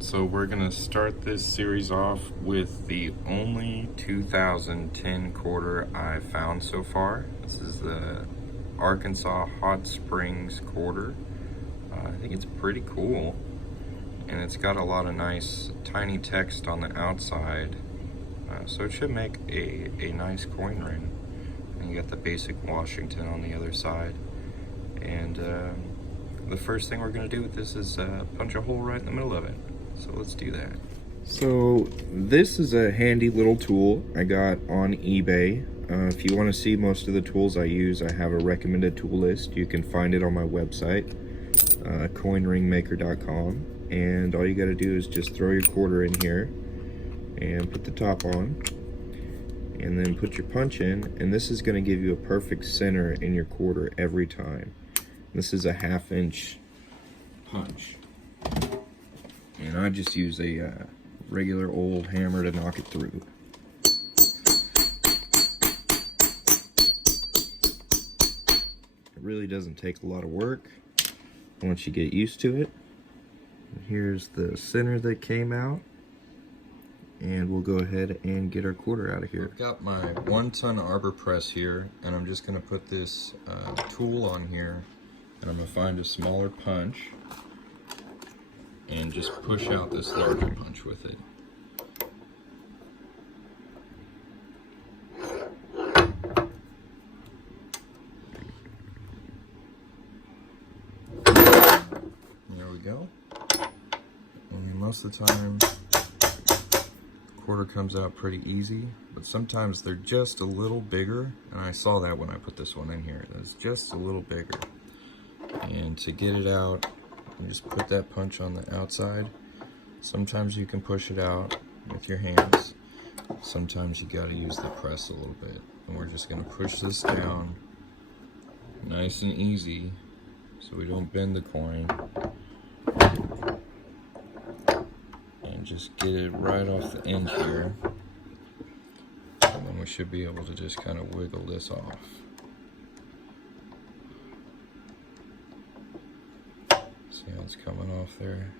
So we're gonna start this series off with the only 2010 quarter I've found so far. This is the Arkansas Hot Springs quarter. I think it's pretty cool, and it's got a lot of nice tiny text on the outside, so it should make a nice coin ring. And you got the basic Washington on the other side, and the first thing we're gonna do with this is punch a hole right in the middle of it. So let's do that. So this is a handy little tool I got on eBay. If you want to see most of the tools I use, I have a recommended tool list. You can find it on my website, coinringmaker.com. And all you got to do is just throw your quarter in here and put the top on, and then put your punch in, and this is going to give you a perfect center in your quarter every time. This is a 1/2 inch punch. And I just use a regular old hammer to knock it through. It really doesn't take a lot of work once you get used to it. And here's the center that came out. And we'll go ahead and get our quarter out of here. I've got my 1-ton arbor press here, and I'm just gonna put this tool on here, and I'm gonna find a smaller punch and just push out this larger punch with it. There we go. And most of the time, the quarter comes out pretty easy, but sometimes they're just a little bigger, and I saw that when I put this one in here. It's just a little bigger. And to get it out, you just put that punch on the outside. Sometimes you can push it out with your hands. Sometimes you gotta use the press a little bit. And we're just gonna push this down nice and easy so we don't bend the coin. And just get it right off the end here. And then we should be able to just kind of wiggle this off. See how it's coming off there,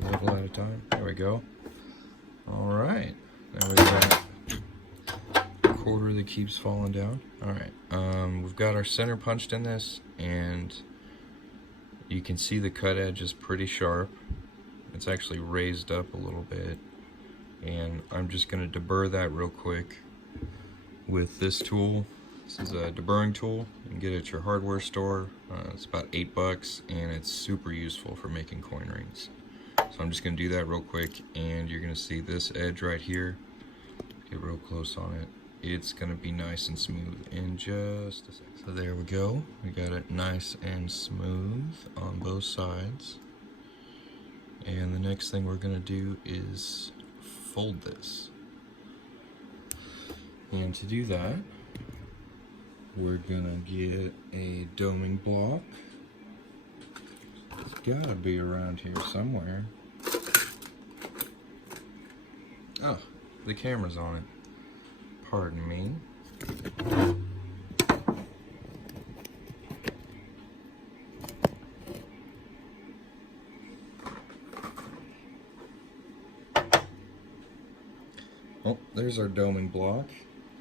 a little at a time. There we go. All right, now we've got a quarter that keeps falling down. All right, we've got our center punched in this, and you can see the cut edge is pretty sharp. It's actually raised up a little bit, and I'm just gonna deburr that real quick with this tool. This is a deburring tool. You can get it at your hardware store. It's about $8, and it's super useful for making coin rings. So I'm just gonna do that real quick, and you're gonna see this edge right here. Get real close on it. It's gonna be nice and smooth in just a second. So there we go. We got it nice and smooth on both sides. And the next thing we're gonna do is fold this. And to do that, we're gonna get a doming block. It's gotta be around here somewhere. Oh, the camera's on it. Pardon me. Oh, there's our doming block,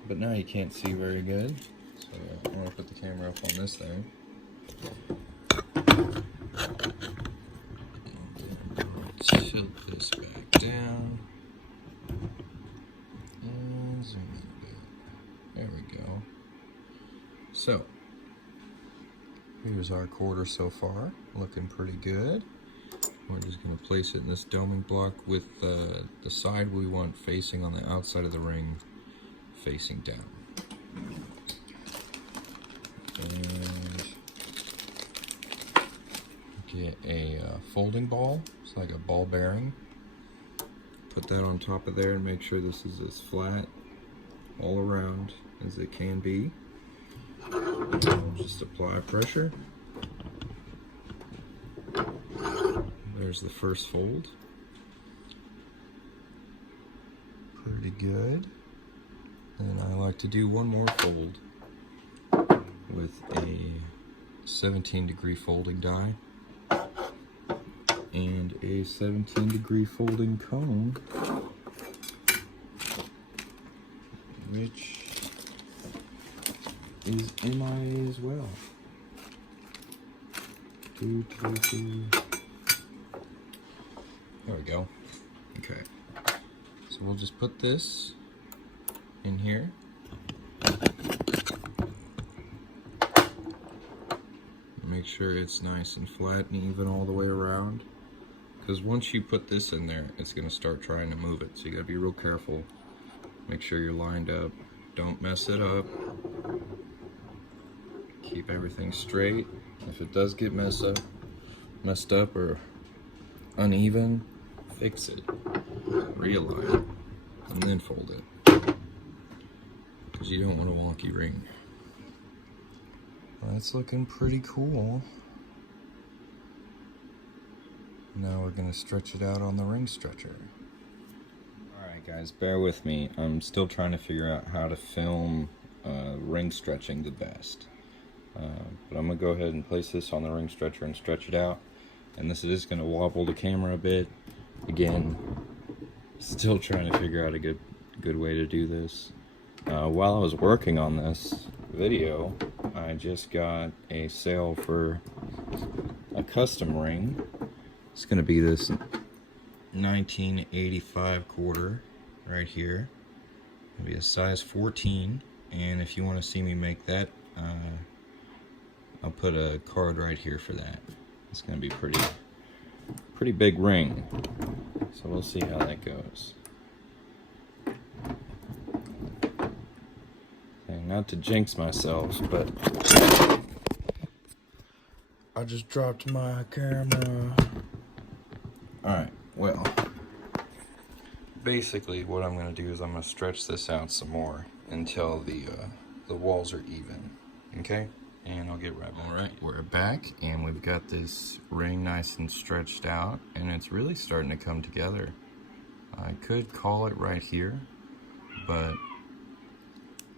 but now you can't see very good. So I'm going to put the camera up on this thing. Tilt this back down. And zoom in a bit. There we go. So, here's our quarter so far. Looking pretty good. We're just going to place it in this doming block with the side we want facing on the outside of the ring, facing down. And get a folding ball. It's like a ball bearing. Put that on top of there and make sure this is as flat all around as it can be. And just apply pressure. There's the first fold. Pretty good. And I like to do one more fold with a 17-degree folding die. and a 17-degree folding cone, which is MIA as well. There we go. Okay, so we'll just put this in here. Make sure it's nice and flat and even all the way around, because once you put this in there, it's going to start trying to move it, so you got to be real careful. Make sure you're lined up, don't mess it up, keep everything straight. If it does get messed up or uneven, fix it, realign it, and then fold it, because you don't want a wonky ring. That's looking pretty cool. Now we're gonna stretch it out on the ring stretcher. Alright guys, bear with me. I'm still trying to figure out how to film ring stretching the best. But I'm gonna go ahead and place this on the ring stretcher and stretch it out. And this is gonna wobble the camera a bit. Again, still trying to figure out a good way to do this. While I was working on this video, I just got a sale for a custom ring. It's gonna be this 1985 quarter right here. It'll be a size 14, and if you want to see me make that, I'll put a card right here for that. It's gonna be pretty big ring, so we'll see how that goes. Not to jinx myself, but I just dropped my camera. Alright, well, basically what I'm going to do is I'm going to stretch this out some more until the walls are even, okay? And I'll get right back. Alright, we're back, and we've got this ring nice and stretched out, and it's really starting to come together. I could call it right here, but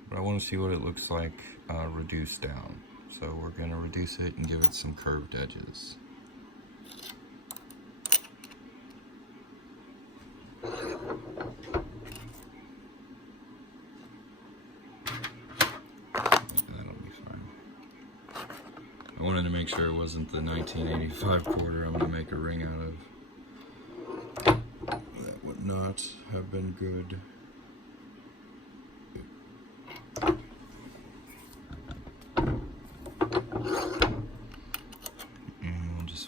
I want to see what it looks like reduced down. So we're going to reduce it and give it some curved edges. That'll be fine. I wanted to make sure it wasn't the 1985 quarter I'm going to make a ring out of. That would not have been good.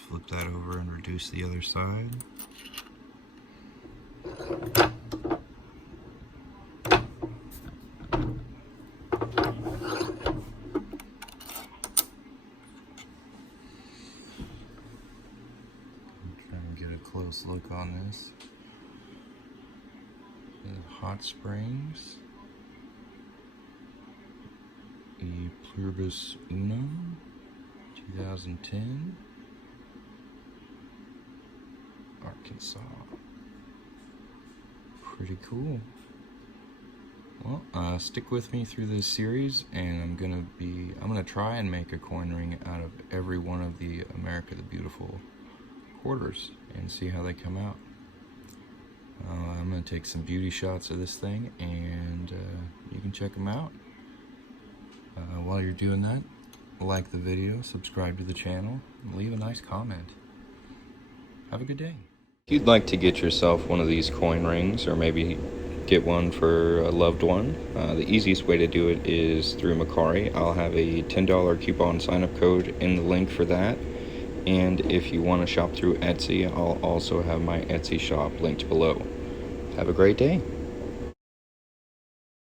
Flip that over and reduce the other side. Get a close look on this. Hot Springs, E Pluribus Unum, 2010, Arkansas. Pretty cool. Well, stick with me through this series, and I'm gonna try and make a coin ring out of every one of the America the Beautiful quarters and see how they come out. I'm gonna take some beauty shots of this thing, and you can check them out. While you're doing that, like the video, subscribe to the channel, and leave a nice comment. Have a good day. If you'd like to get yourself one of these coin rings, or maybe get one for a loved one, the easiest way to do it is through Macari. I'll have a $10 coupon sign-up code in the link for that. And if you want to shop through Etsy, I'll also have my Etsy shop linked below. Have a great day.